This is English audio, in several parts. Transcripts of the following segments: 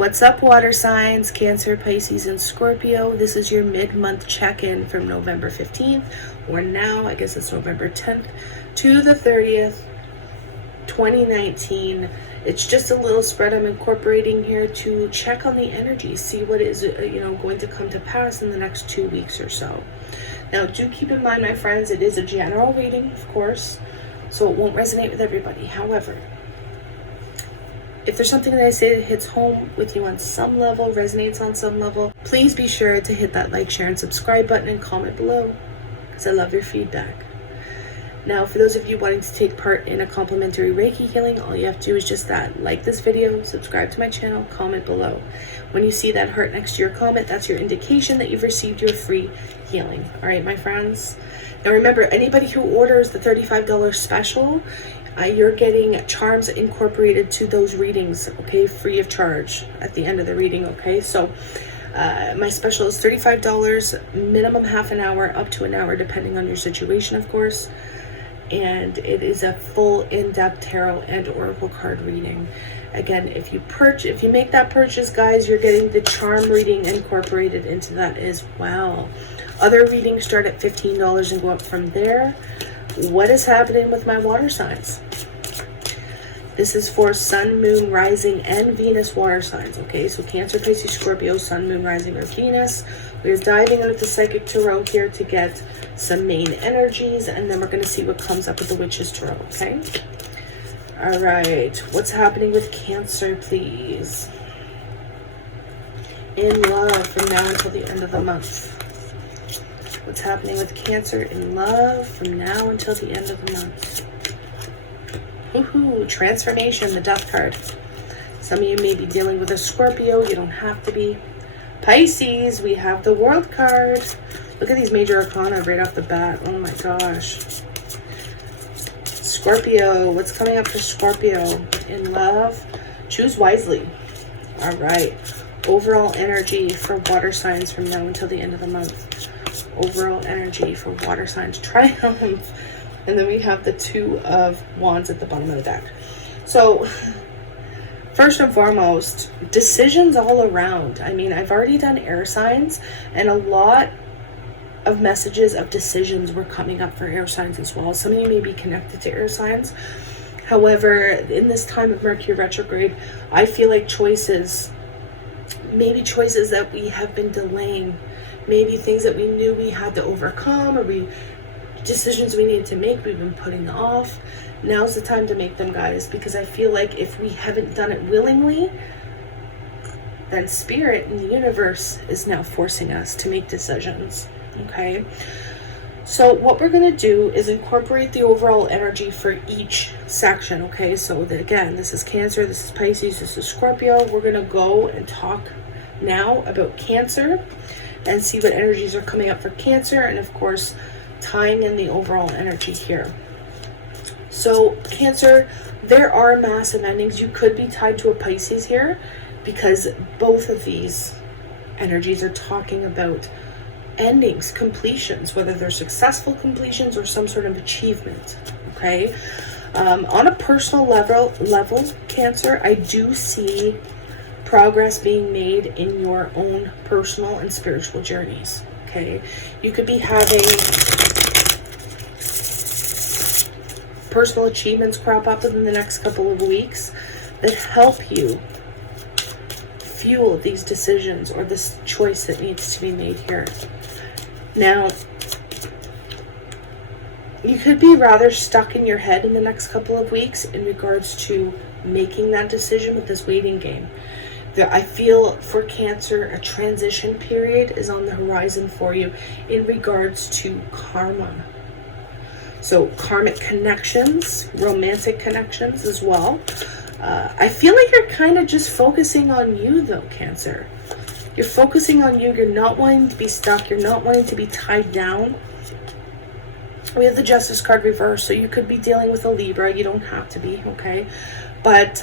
What's up, water signs, Cancer, Pisces, and Scorpio? This is your mid-month check-in from November 15th, or now, I guess it's November 10th, to the 30th, 2019. It's just a little spread I'm incorporating here to check on the energy, see what is, going to come to pass in the next 2 weeks or so. Now, do keep in mind, my friends, it is a general reading, of course, so it won't resonate with everybody. However, if there's something that I say that hits home with you on some level, resonates on some level, please be sure to hit that like, share, and subscribe button and comment below, because I love your feedback. Now, for those of you wanting to take part in a complimentary Reiki healing, all you have to do is just that. Like this video, subscribe to my channel, comment below. When you see that heart next to your comment, that's your indication that you've received your free healing. All right, my friends? Now remember, anybody who orders the $35 special, you're getting charms incorporated to those readings, okay, free of charge at the end of the reading, okay? So my special is $35, minimum half an hour, up to an hour, depending on your situation, of course. And it is a full in-depth tarot and oracle card reading. Again, if you make that purchase, guys, you're getting the charm reading incorporated into that as well. Other readings start at $15 and go up from there. What is happening with my water signs? This is for Sun, Moon, Rising, and Venus water signs, okay? So Cancer, Pisces, Scorpio, Sun, Moon, Rising, or Venus. We're diving into the Psychic Tarot here to get some main energies, and then we're going to see what comes up with the Witch's Tarot, okay? All right, what's happening with Cancer, please? In love from now until the end of the month. What's happening with Cancer in love from now until the end of the month? Woohoo! Transformation, the Death card. Some of you may be dealing with a Scorpio. You don't have to be. Pisces, we have the World card. Look at these major arcana right off the bat. Oh my gosh. Scorpio, what's coming up for Scorpio? In love, choose wisely. All right. Overall energy for water signs from now until the end of the month. Overall energy for water signs, Triumph. And then we have the Two of Wands at the bottom of the deck. So first and foremost, decisions all around. I mean, I've already done air signs, and a lot of messages of decisions were coming up for air signs as well. Some of you may be connected to air signs. However, in this time of Mercury retrograde, I feel like maybe choices that we have been delaying, maybe things that we knew we had to overcome, or decisions we needed to make, we've been putting off. Now's the time to make them, guys, because I feel like if we haven't done it willingly, then Spirit and the universe is now forcing us to make decisions, okay? So what we're going to do is incorporate the overall energy for each section, okay? So again, this is Cancer, this is Pisces, this is Scorpio. We're going to go and talk now about Cancer and see what energies are coming up for Cancer, and of course tying in the overall energy here. So Cancer, there are massive endings. You could be tied to a Pisces here, because both of these energies are talking about endings, completions, whether they're successful completions or some sort of achievement, okay? On a personal level, Cancer, I do see progress being made in your own personal and spiritual journeys, okay? You could be having personal achievements crop up within the next couple of weeks that help you fuel these decisions or this choice that needs to be made here. Now, you could be rather stuck in your head in the next couple of weeks in regards to making that decision with this waiting game. I feel for Cancer, a transition period is on the horizon for you in regards to karma. So karmic connections, romantic connections as well. I feel like you're kind of just focusing on you though, Cancer. You're focusing on you. You're not wanting to be stuck. You're not wanting to be tied down. We have the Justice card reversed, so you could be dealing with a Libra. You don't have to be, okay? But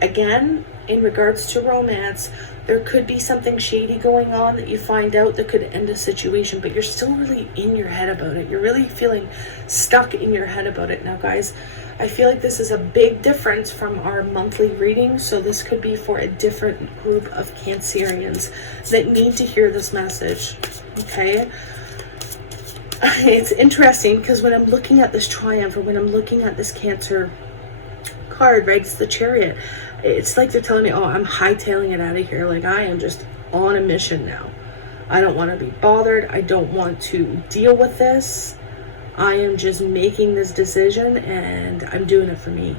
again, in regards to romance, there could be something shady going on that you find out that could end a situation, but you're still really in your head about it. You're really feeling stuck in your head about it. Now, guys, I feel like this is a big difference from our monthly reading, so this could be for a different group of Cancerians that need to hear this message, okay? It's interesting because when I'm looking at this Triumph, or when I'm looking at this Cancer card, right, it's the Chariot. It's like they're telling me, oh, I'm hightailing it out of here. Like, I am just on a mission now. I don't want to be bothered. I don't want to deal with this. I am just making this decision, and I'm doing it for me.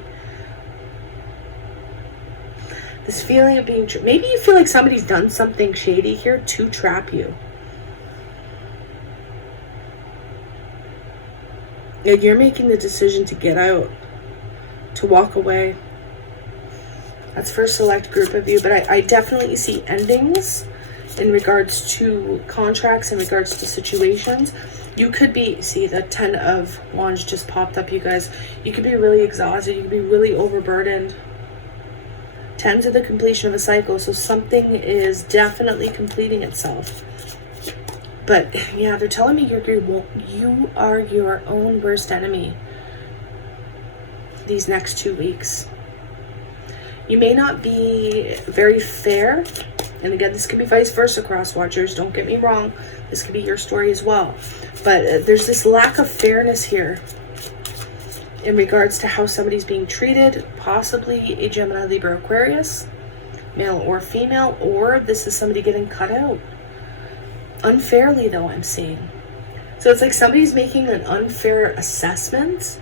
This feeling of being maybe you feel like somebody's done something shady here to trap you. And you're making the decision to get out, to walk away. That's for a select group of you, but I definitely see endings in regards to contracts, in regards to situations. You could be, see, the 10 of Wands just popped up, you guys. You could be really exhausted. You could be really overburdened. 10s are the completion of a cycle, so something is definitely completing itself. But yeah, they're telling me you are your own worst enemy these next 2 weeks. You may not be very fair. And again, this could be vice versa, cross watchers. Don't get me wrong. This could be your story as well. But there's this lack of fairness here in regards to how somebody's being treated. Possibly a Gemini, Libra, Aquarius, male or female, or this is somebody getting cut out. Unfairly, though, I'm seeing. So it's like somebody's making an unfair assessment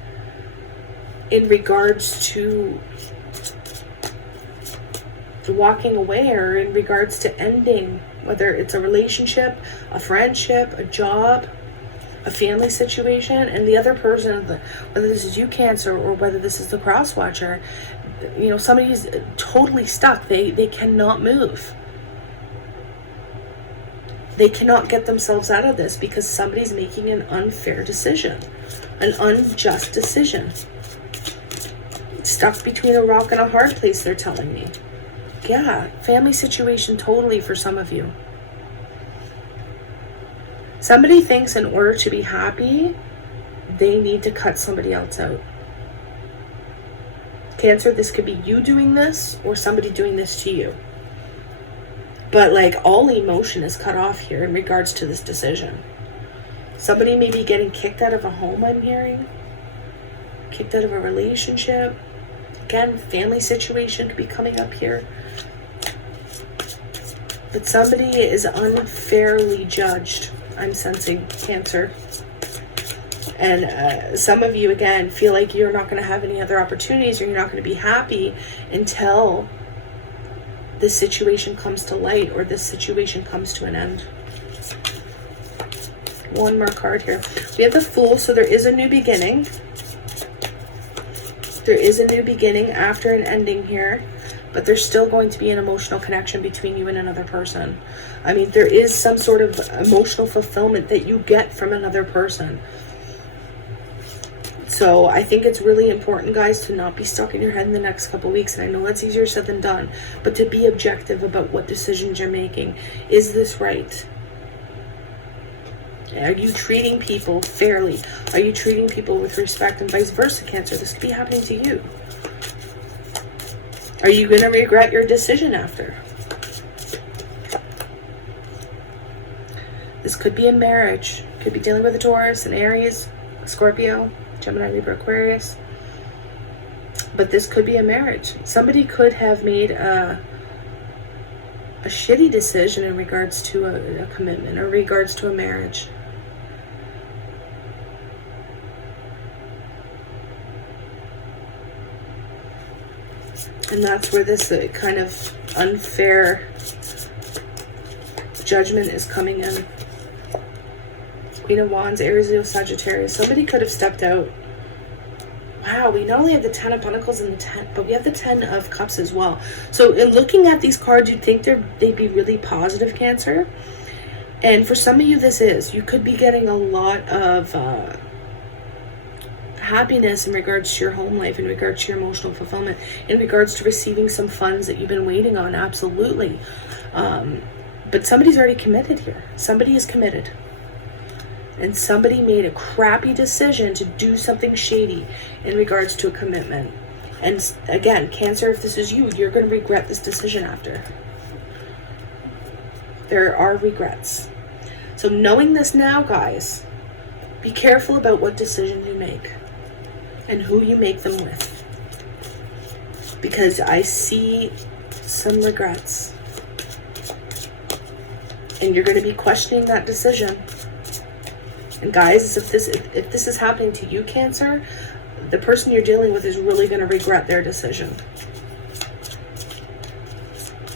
in regards to walking away, or in regards to ending, whether it's a relationship, a friendship, a job, a family situation, and the other person, whether this is you, Cancer, or whether this is the cross watcher, you know, somebody's totally stuck. They cannot move. They cannot get themselves out of this because somebody's making an unfair decision, an unjust decision. Stuck between a rock and a hard place, they're telling me. Yeah, family situation totally for some of you. Somebody thinks in order to be happy, they need to cut somebody else out. Cancer, this could be you doing this or somebody doing this to you. But like all emotion is cut off here in regards to this decision. Somebody may be getting kicked out of a home, I'm hearing. Kicked out of a relationship. Again, family situation could be coming up here. But somebody is unfairly judged, I'm sensing, Cancer. And some of you, again, feel like you're not going to have any other opportunities, or you're not going to be happy until this situation comes to light, or this situation comes to an end. One more card here. We have the Fool, so there is a new beginning. There is a new beginning after an ending here, but there's still going to be an emotional connection between you and another person. I mean, there is some sort of emotional fulfillment that you get from another person. So I think it's really important, guys, to not be stuck in your head in the next couple weeks. And I know that's easier said than done, but to be objective about what decisions you're making. Is this right? Are you treating people fairly? Are you treating people with respect, and vice versa, Cancer? This could be happening to you. Are you going to regret your decision after? This could be a marriage. Could be dealing with a Taurus, an Aries, a Scorpio, Gemini, Libra, Aquarius. But this could be a marriage. Somebody could have made a shitty decision in regards to a commitment, or regards to a marriage. And that's where this kind of unfair judgment is coming in. Queen of Wands, Aries, Leo, Sagittarius. Somebody could have stepped out. Wow, we not only have the 10 of Pentacles and the 10, but we have the 10 of Cups as well. So in looking at these cards, you'd think they'd be really positive, Cancer. And for some of you, this is. You could be getting a lot of happiness in regards to your home life, in regards to your emotional fulfillment, in regards to receiving some funds that you've been waiting on. Absolutely. But somebody's already committed here. Somebody is committed. And somebody made a crappy decision to do something shady in regards to a commitment. And again, Cancer, if this is you, you're going to regret this decision after. There are regrets. So knowing this now, guys, be careful about what decisions you make and who you make them with. Because I see some regrets. And you're going to be questioning that decision. And guys, if this is happening to you, Cancer, the person you're dealing with is really going to regret their decision.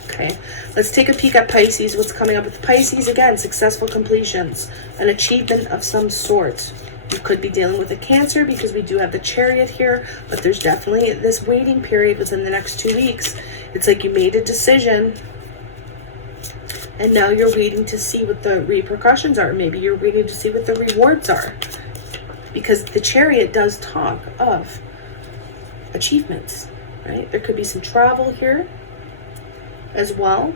Okay, let's take a peek at Pisces. What's coming up with Pisces? Again, successful completions, an achievement of some sort. You could be dealing with a Cancer because we do have the Chariot here, but there's definitely this waiting period within the next 2 weeks. It's like you made a decision, and now you're waiting to see what the repercussions are. Maybe you're waiting to see what the rewards are. Because the Chariot does talk of achievements, right? There could be some travel here as well,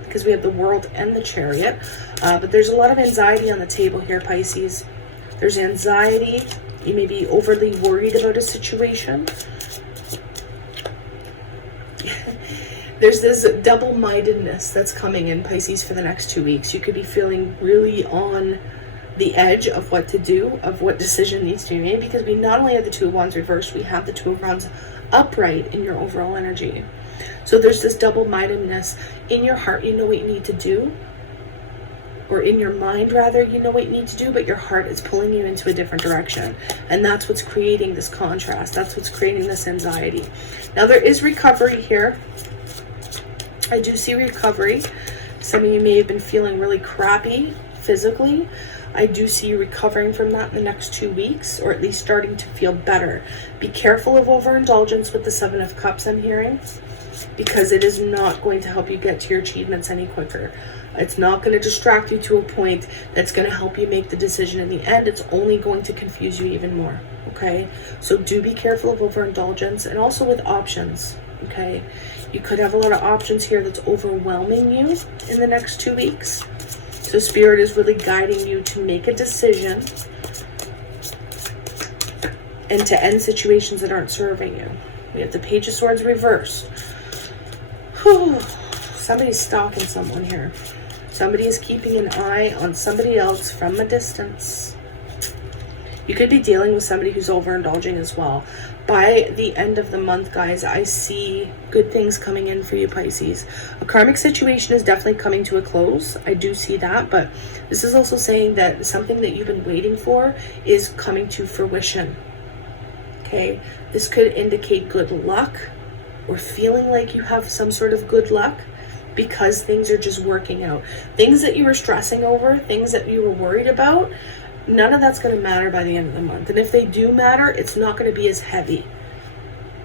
because we have the World and the Chariot. But there's a lot of anxiety on the table here, Pisces. There's anxiety. You may be overly worried about a situation. There's this double-mindedness that's coming in, Pisces, for the next 2 weeks. You could be feeling really on the edge of what to do, of what decision needs to be made, because we not only have the Two of Wands reversed, we have the Two of Wands upright in your overall energy. So there's this double-mindedness. In your heart, you know what you need to do, or in your mind, rather, you know what you need to do, but your heart is pulling you into a different direction. And that's what's creating this contrast. That's what's creating this anxiety. Now, there is recovery here. I do see recovery. Some of you may have been feeling really crappy physically. I do see you recovering from that in the next 2 weeks, or at least starting to feel better. Be careful of overindulgence with the Seven of Cups, I'm hearing, because it is not going to help you get to your achievements any quicker. It's not going to distract you to a point that's going to help you make the decision in the end. It's only going to confuse you even more, okay? So do be careful of overindulgence, and also with options, okay? You could have a lot of options here that's overwhelming you in the next 2 weeks. So Spirit is really guiding you to make a decision and to end situations that aren't serving you. We have the Page of Swords reversed. Whew. Somebody's stalking someone here. Somebody is keeping an eye on somebody else from a distance. You could be dealing with somebody who's overindulging as well. By the end of the month, guys, I see good things coming in for you, Pisces. A karmic situation is definitely coming to a close. I do see that, but this is also saying that something that you've been waiting for is coming to fruition. Okay? This could indicate good luck, or feeling like you have some sort of good luck, because things are just working out. Things that you were stressing over, things that you were worried about, none of that's going to matter by the end of the month. And if they do matter, it's not going to be as heavy,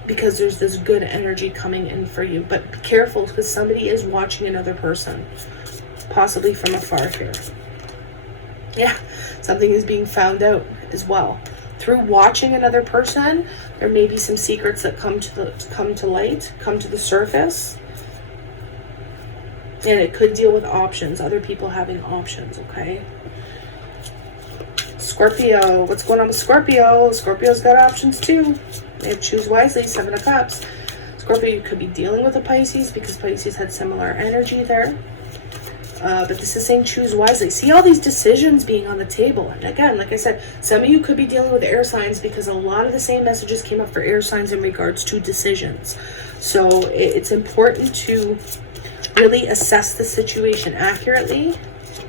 because there's this good energy coming in for you. But be careful, because somebody is watching another person, possibly from afar here. Yeah, something is being found out as well. Through watching another person, there may be some secrets that come to light, come to the surface. And it could deal with options, other people having options, okay? Scorpio, what's going on with Scorpio? Scorpio's got options too. They have Choose Wisely, Seven of Cups. Scorpio, you could be dealing with a Pisces, because Pisces had similar energy there. But this is saying choose wisely. See all these decisions being on the table. And again, like I said, some of you could be dealing with air signs, because a lot of the same messages came up for air signs in regards to decisions. So it's important to really assess the situation accurately.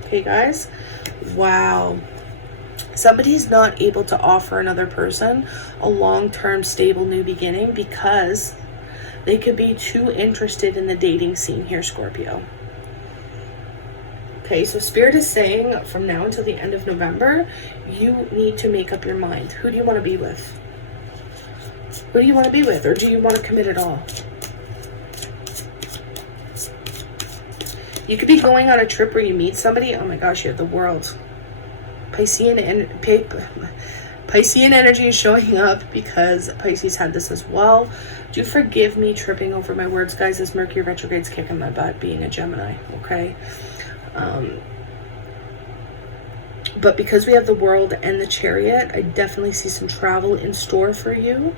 Okay, guys? Wow. Somebody's not able to offer another person a long-term, stable new beginning, because they could be too interested in the dating scene here, Scorpio. Okay, so Spirit is saying from now until the end of November, you need to make up your mind. Who do you want to be with? Who do you want to be with? Or do you want to commit at all? You could be going on a trip where you meet somebody. Oh my gosh, you have the World. Piscean and Piscean energy is showing up because Pisces had this as well. Do forgive me tripping over my words, guys, as Mercury retrograde's kicking my butt being a Gemini, okay? But because we have the World and the Chariot, I definitely see some travel in store for you.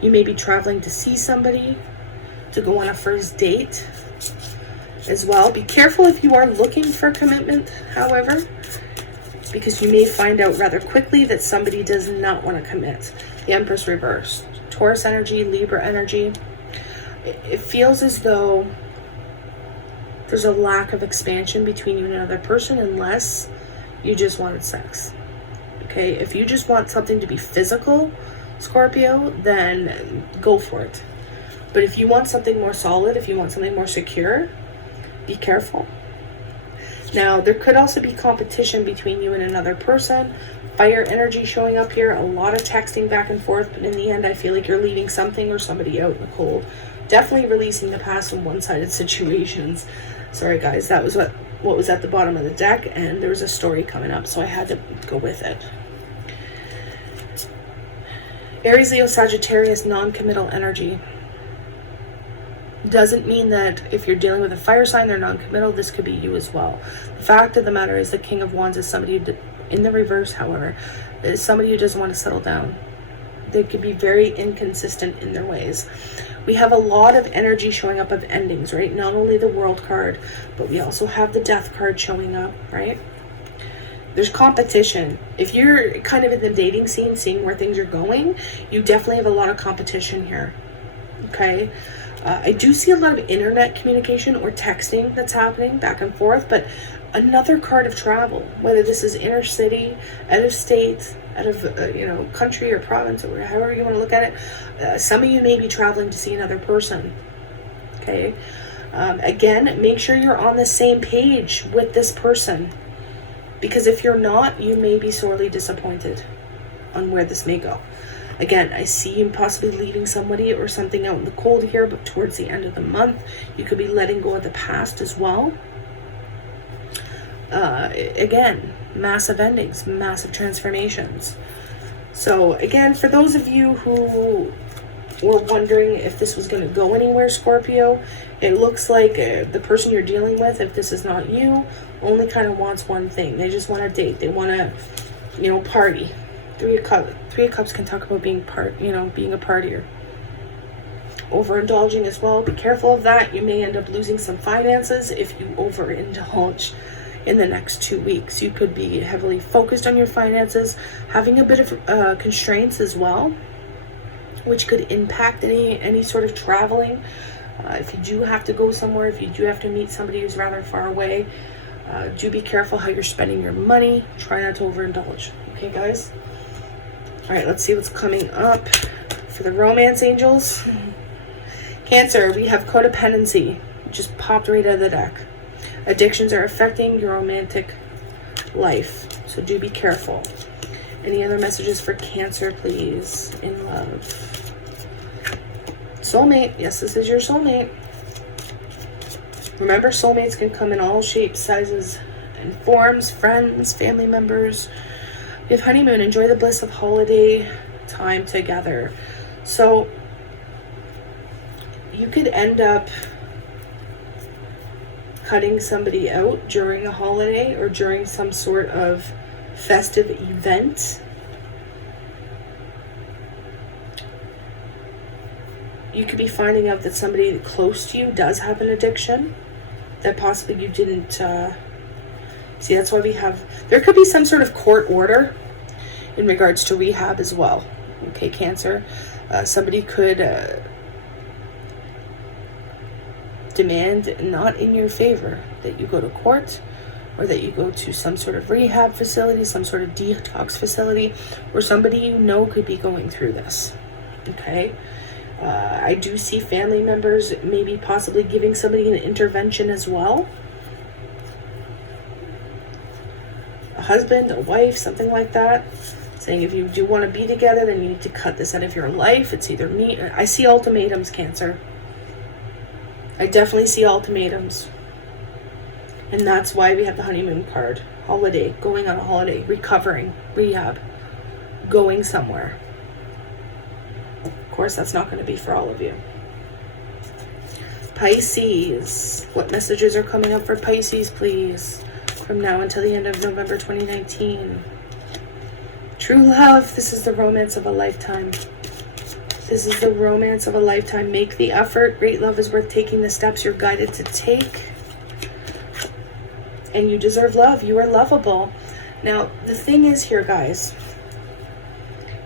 You may be traveling to see somebody, to go on a first date as well. Be careful if you are looking for commitment, however, because you may find out rather quickly that somebody does not want to commit. The Empress reversed. Taurus energy, Libra energy. It feels as though there's a lack of expansion between you and another person unless you just wanted sex. Okay, if you just want something to be physical, Scorpio, then go for it. But if you want something more solid, if you want something more secure, be careful. Now, there could also be competition between you and another person. Fire energy showing up here, a lot of texting back and forth, but in the end, I feel like you're leaving something or somebody out in the cold. Definitely releasing the past in one-sided situations. Sorry, guys, that was what was at the bottom of the deck, and there was a story coming up, so I had to go with it. Aries, Leo, Sagittarius, non-committal energy. Doesn't mean that if you're dealing with a fire sign, they're non-committal. This could be you as well. The fact of the matter is the King of Wands is somebody who, in the reverse, however, is somebody who doesn't want to settle down. They could be very inconsistent in their ways. We have a lot of energy showing up of endings, right? Not only the World card, but we also have the Death card showing up, right? There's competition. If you're kind of in the dating scene, seeing where things are going, you definitely have a lot of competition here, okay? I do see a lot of internet communication or texting that's happening back and forth, but another card of travel, whether this is inner city, out of state, out of country or province, or however you want to look at it. Some of you may be traveling to see another person. Okay. Again, make sure you're on the same page with this person, because if you're not, you may be sorely disappointed on where this may go. Again, I see you possibly leaving somebody or something out in the cold here, but towards the end of the month, you could be letting go of the past as well. Again, massive endings, massive transformations. So again, for those of you who were wondering if this was going to go anywhere, Scorpio, it looks like the person you're dealing with, if this is not you, only kind of wants one thing. They just want to date. They want to, party. Three of Cups can talk about being being a partier. Overindulging as well. Be careful of that. You may end up losing some finances if you overindulge in the next 2 weeks. You could be heavily focused on your finances, having a bit of constraints as well, which could impact any sort of traveling. If you do have to go somewhere, if you do have to meet somebody who's rather far away, do be careful how you're spending your money. Try not to overindulge. Okay, guys? All right, let's see what's coming up for the romance angels. Cancer, we have codependency. Just popped right out of the deck. Addictions are affecting your romantic life, so do be careful. Any other messages for Cancer, please, in love? Soulmate, yes, this is your soulmate. Remember, soulmates can come in all shapes, sizes, and forms. Friends, family members. We have honeymoon. Enjoy the bliss of holiday time together. So you could end up cutting somebody out during a holiday or during some sort of festive event. You could be finding out that somebody close to you does have an addiction that possibly you didn't see. That's why there could be some sort of court order in regards to rehab as well. Okay, Cancer. Somebody could demand, not in your favor, that you go to court or that you go to some sort of rehab facility, some sort of detox facility, or somebody you know could be going through this. Okay. I do see family members maybe possibly giving somebody an intervention as well. A husband, a wife, something like that. Saying if you do want to be together, then you need to cut this out of your life. It's either me. I see ultimatums, Cancer. I definitely see ultimatums. And that's why we have the honeymoon card. Holiday, going on a holiday, recovering, rehab. going somewhere. Of course, that's not going to be for all of you. Pisces, what messages are coming up for Pisces, please, from now until the end of November 2019? True love, this is the romance of a lifetime. This is the romance of a lifetime. Make the effort. Great love is worth taking the steps you're guided to take. And you deserve love. You are lovable. Now, the thing is here, guys,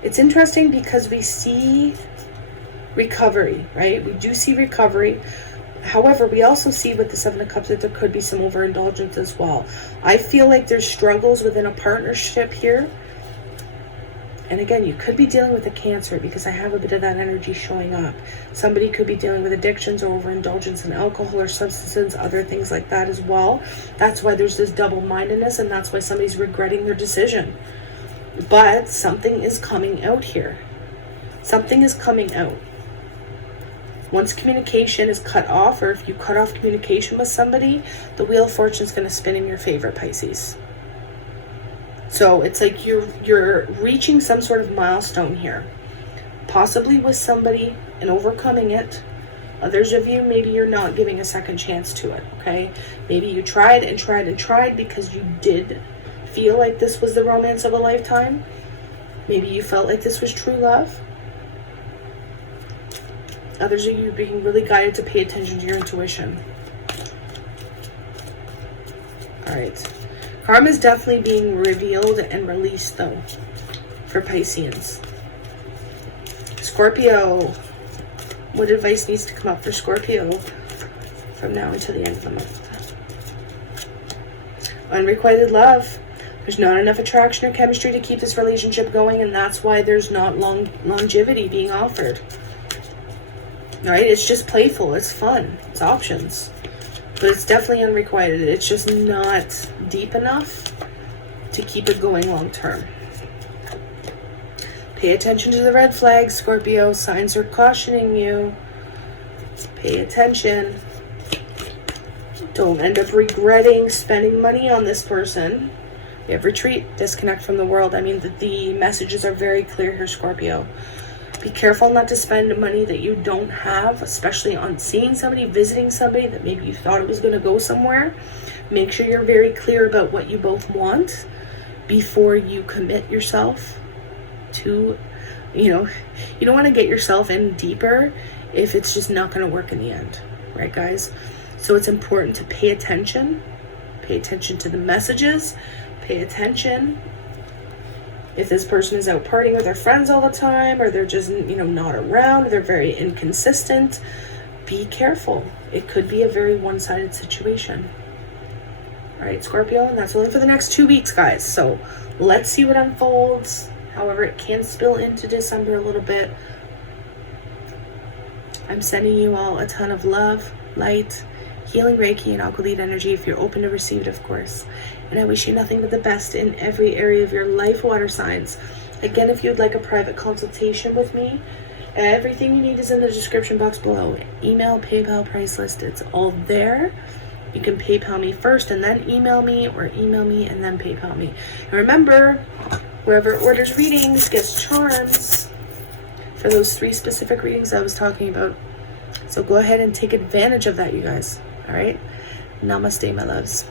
it's interesting because we see recovery, right? We do see recovery. However, we also see with the Seven of Cups that there could be some overindulgence as well. I feel like there's struggles within a partnership here. And again, you could be dealing with a Cancer because I have a bit of that energy showing up. Somebody could be dealing with addictions or overindulgence in alcohol or substances, other things like that as well. That's why there's this double-mindedness, and that's why somebody's regretting their decision. But something is coming out here. Something is coming out. Once communication is cut off, or if you cut off communication with somebody, the Wheel of Fortune is going to spin in your favor, Pisces. So it's like you're reaching some sort of milestone here, possibly with somebody and overcoming it. Others of you, maybe you're not giving a second chance to it, okay? Maybe you tried and tried and tried because you did feel like this was the romance of a lifetime. Maybe you felt like this was true love. Others of you being really guided to pay attention to your intuition. All right. Karma is definitely being revealed and released, though, for Pisceans. Scorpio. What advice needs to come up for Scorpio from now until the end of the month? Unrequited love. There's not enough attraction or chemistry to keep this relationship going, and that's why there's not longevity being offered. Right? It's just playful. It's fun. It's options. But it's definitely unrequited. It's just not deep enough to keep it going long term. Pay attention to the red flags, Scorpio. Signs are cautioning you. Pay attention. Don't end up regretting spending money on this person. You have retreat, disconnect from the world. I mean, the messages are very clear here, Scorpio. Be careful not to spend money that you don't have, especially on seeing somebody, visiting somebody that maybe you thought it was going to go somewhere. Make sure you're very clear about what you both want before you commit yourself to, you don't want to get yourself in deeper if it's just not going to work in the end. Right, guys? So it's important to pay attention. Pay attention to the messages. Pay attention. If this person is out partying with their friends all the time, or they're just, not around, they're very inconsistent, be careful. It could be a very one-sided situation. All right, Scorpio, and that's only for the next 2 weeks, guys. So let's see what unfolds. However, it can spill into December a little bit. I'm sending you all a ton of love, light, healing Reiki, and Aqua energy if you're open to receive it, of course. And I wish you nothing but the best in every area of your life, water signs. Again, if you'd like a private consultation with me, everything you need is in the description box below. Email, PayPal, price list, it's all there. You can PayPal me first and then email me, or email me and then PayPal me. And remember, whoever orders readings gets charms for those 3 specific readings I was talking about. So go ahead and take advantage of that, you guys. All right? Namaste, my loves.